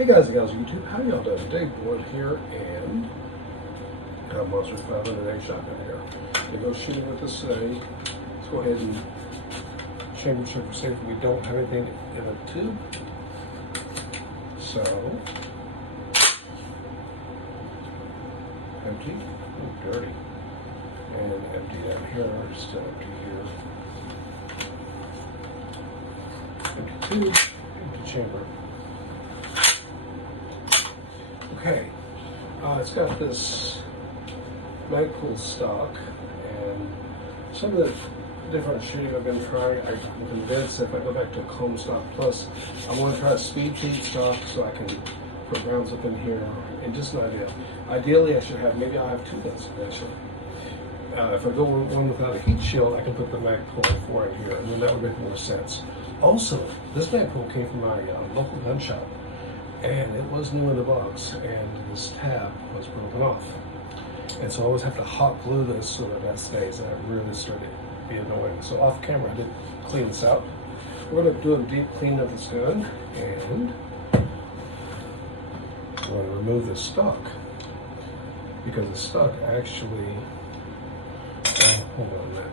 Hey guys and gals of YouTube, how y'all doing? David-Laurie here, and I have Mossberg 500A shotgun here. I'm going to go shooting with this today. Let's go ahead and chamber check for safety. We don't have anything in a tube. So, empty, oh, dirty, and empty down here, still empty here. Empty tube, empty chamber. Okay, it's got this Magpul stock, and some of the different shooting I've been trying, I'm convinced that if I go back to a comb stock plus, I want to try a speed heat stock so I can put rounds up in here, and just an idea. Ideally, I should have, maybe I'll have two guns eventually. If I go one without a heat shield, I can put the Magpul 4 in here, and then that would make more sense. Also, this Magpul came from my local gun shop, and it was new in the box, and this tab was broken off. And so I always have to hot glue this so that stays, and it really started to be annoying. So off camera, I did clean this out. We're going to do a deep clean of this gun, and we're going to remove the stock, because the stock actually, hold on a minute.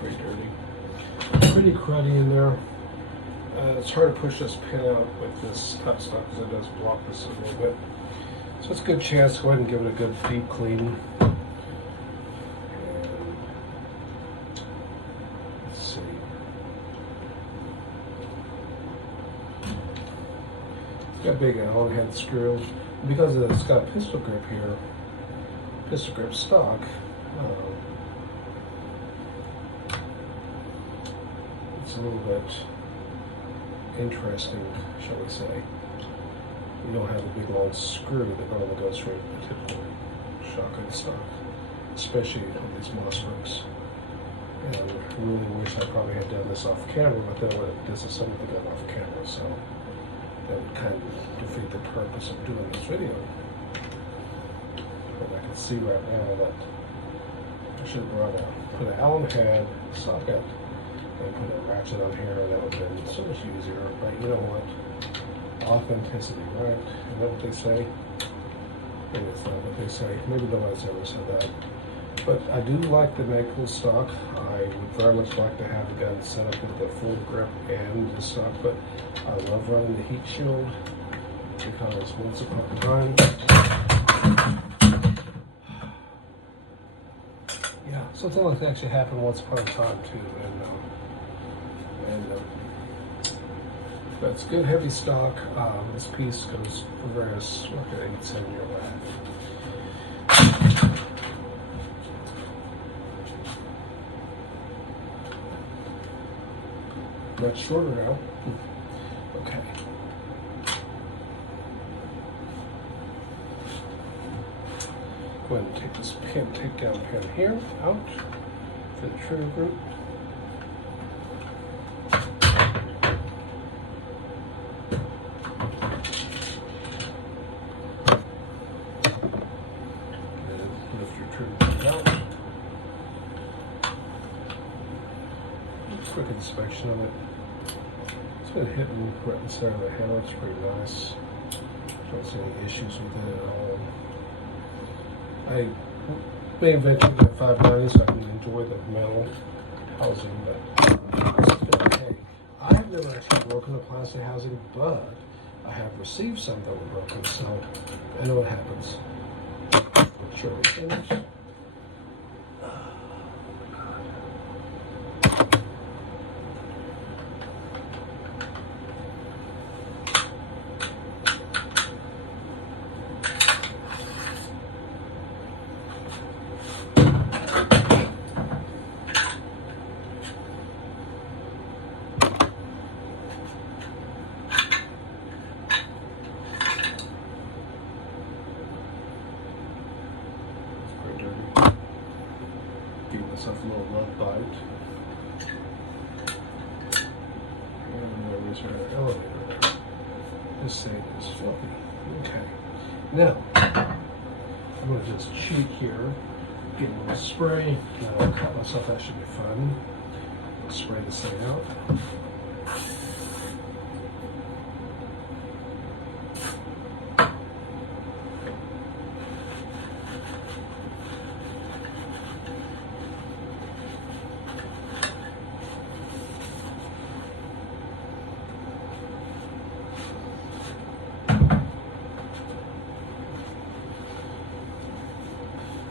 Pretty dirty. Pretty cruddy in there. It's hard to push this pin out with this buttstock because it does block this a little bit. So it's a good chance to go ahead and give it a good deep clean. And let's see. It's got a big Allen head screw. Because it's got a pistol grip here, pistol grip stock, it's a little bit interesting, shall we say. You don't have a big long screw that normally goes through a typical shotgun stock, especially on these Mossbergs. And I really wish I probably had done this off camera, but then I would have disassembled the gun off camera, so that would kind of defeat the purpose of doing this video. But I can see right now that I should have brought put an Allen head socket and put a ratchet on here, and that would have been so much easier. But you know what? Authenticity, right? Isn't that what they say? Maybe it's not what they say. Maybe nobody's ever said that. But I do like the Magpul stock. I would very much like to have the gun set up with the full grip and the stock, but I love running the heat shield because once upon a time, yeah, something like that actually happened once upon a time too, but it's good heavy stock. This piece goes for various, what could I say in your lap? Much shorter now. Okay. Go ahead and take this pin, take down pin here, out for the trigger group. And lift your trigger group out. Quick inspection of it. It's been hitting right in the center of the handle. It's pretty nice. Don't see any issues with it at all. I may eventually get 590 so I can enjoy the metal housing, but it's been okay. I have never actually broken the plastic housing, but I have received some that were broken, so I know what happens. Sure, we finish. give myself a little love bite. And there's our elevator. This thing is filthy. Okay. Now, I'm going to just cheat here. Get a little spray. Now I'll cut myself. That should be fun. I'll spray this thing out.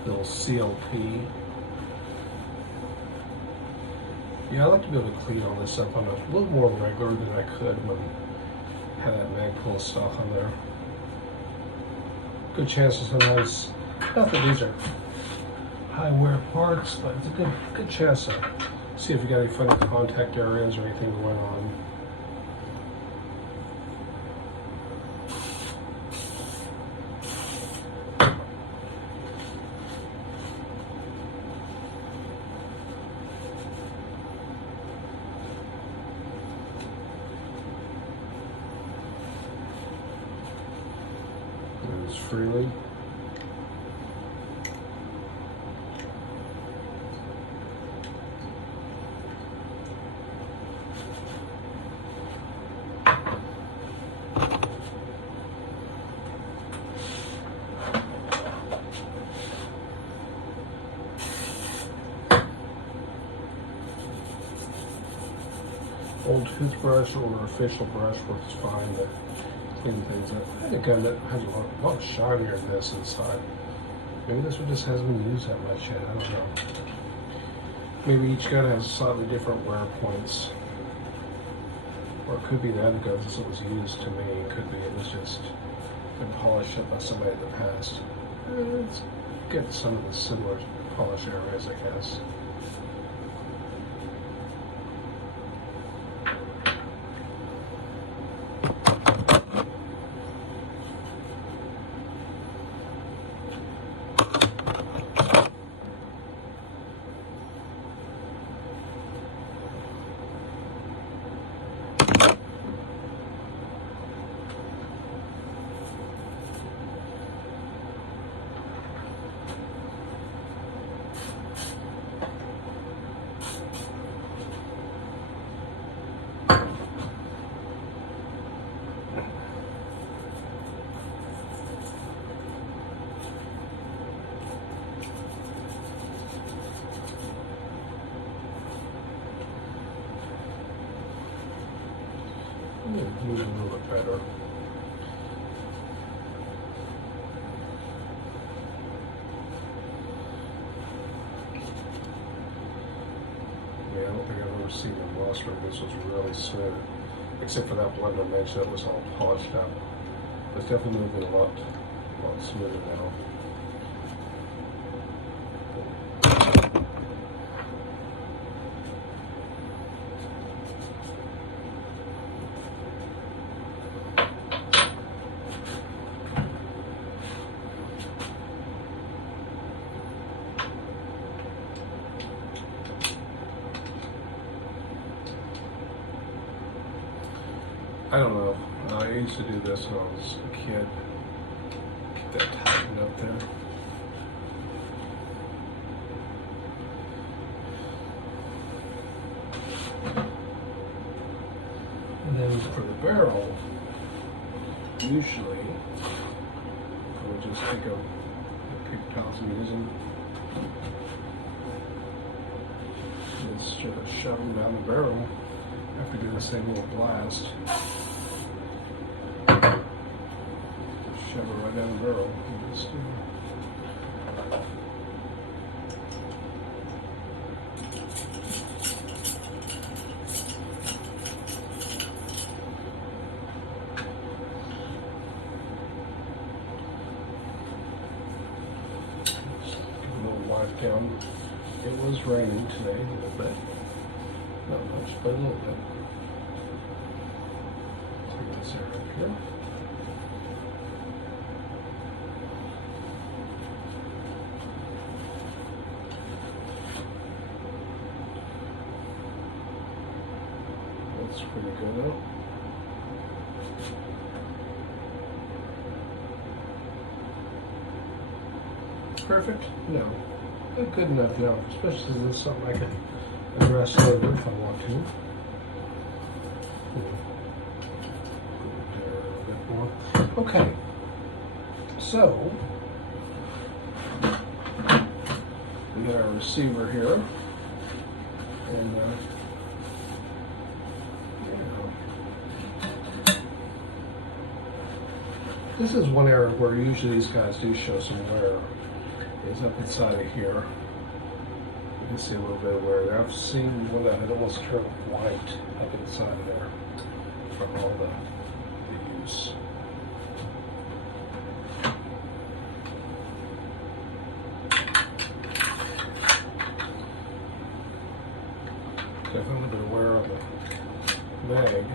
Little CLP. Yeah, I like to be able to clean all this up on a little more regular than I could when I had that Magpul stock on there. Good chances sometimes, not that these are high wear parts, but it's a good chance to see if you got any funny contact areas or anything going on. Freely. Old toothbrush or official brush works fine to clean things up. I had a gun that has a lot of shinier than this inside. Maybe this one just hasn't been used that much yet. I don't know. Maybe each gun has slightly different wear points. Or it could be the other guns as it was used to me. It could be it was just been polished up by somebody in the past. Let's get some of the similar polish areas, I guess. Move it a little bit better. Yeah, I don't think I've ever seen a Mossberg this was really smooth, except for that blender bench that was all polished up. It's definitely moving a lot smoother now. I don't know. I used to do this when I was a kid. Get that tightened up there. And then for the barrel, usually I would just take a paper towels I'm using and just sort of shove them down the barrel after doing the same little blast. Shove it right down the barrel. Just, give a little wipe down. It was raining today a little bit. Not much, but a little bit. Take this area up here. pretty good, huh? Perfect? No. Not good enough, no. Especially since this is something I can address later if I want to. A bit more. Okay. So, we got our receiver here. And, this is one area where usually these guys do show some wear. Is up inside of here. You can see a little bit of wear there. I've seen one that had almost turned white up inside of there from all the use. Definitely a bit of wear on the mag.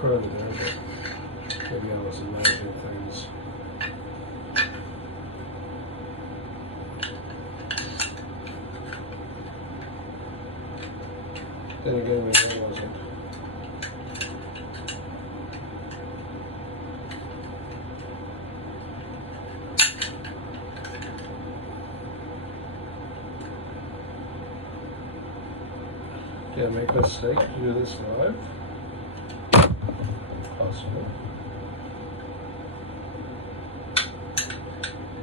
Crowded there, but maybe I was imagining things. Then again, maybe it wasn't. Did I make a mistake to do this live? Possible.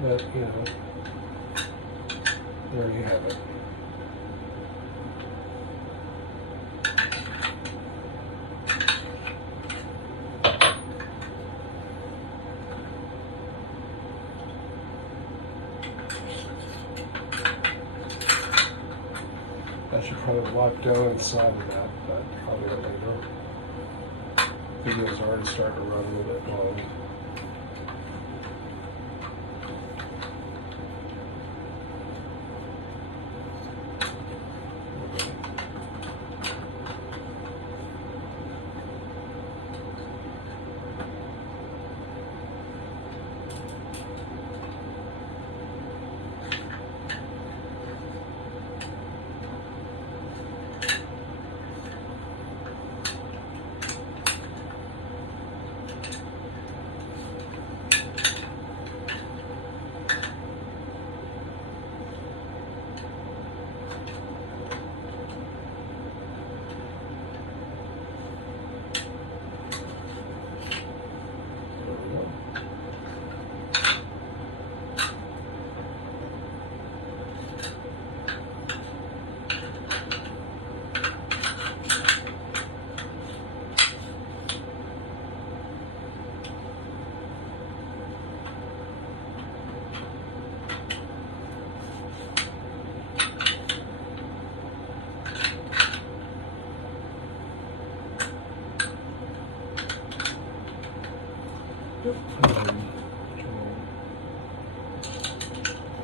But, you know, there you have it. I should probably lock down inside of that, but I'll do it later. Video's already starting to run a little bit long.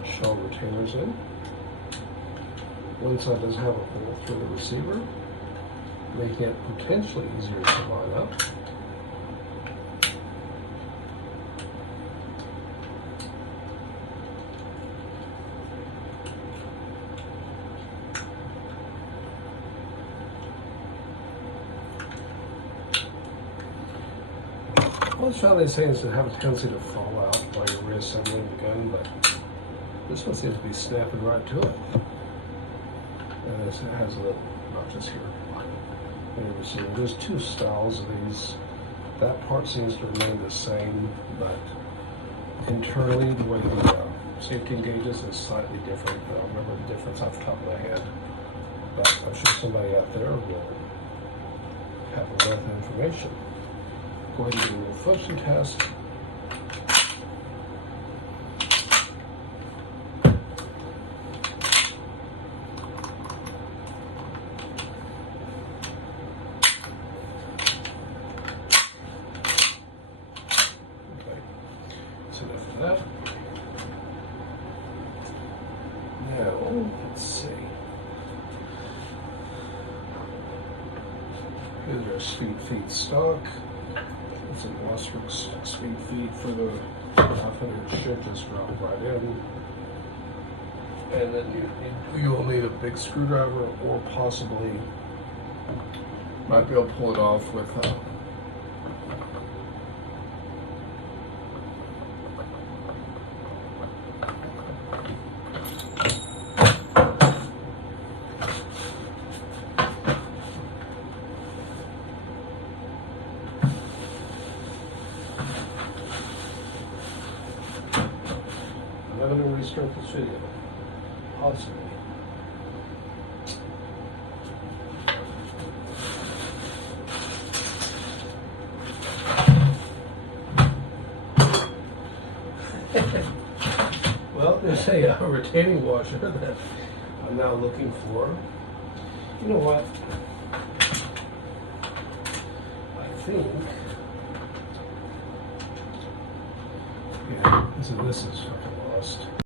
Shell retainers in. One side does have a hole through the receiver, making it potentially easier to line up. Most found these things that have a tendency to fall out while you're reassembling the gun, but this one seems to be snapping right to it. And it has a little notches here. There's two styles of these. That part seems to remain the same, but internally the way the safety engages is slightly different. I don't remember the difference off the top of my head, but I'm sure somebody out there will have a wealth of information. Go ahead and do a little function test. Here's our speed feed stock. It's a Mossberg speed feed for the 1/2" ship. Just drop right in. And then you will need a big screwdriver, or possibly might be able to pull it off with I'm going to restart this video. Possibly. Well, there's a retaining washer that I'm now looking for. You know what? I think. Yeah, this is fucking lost.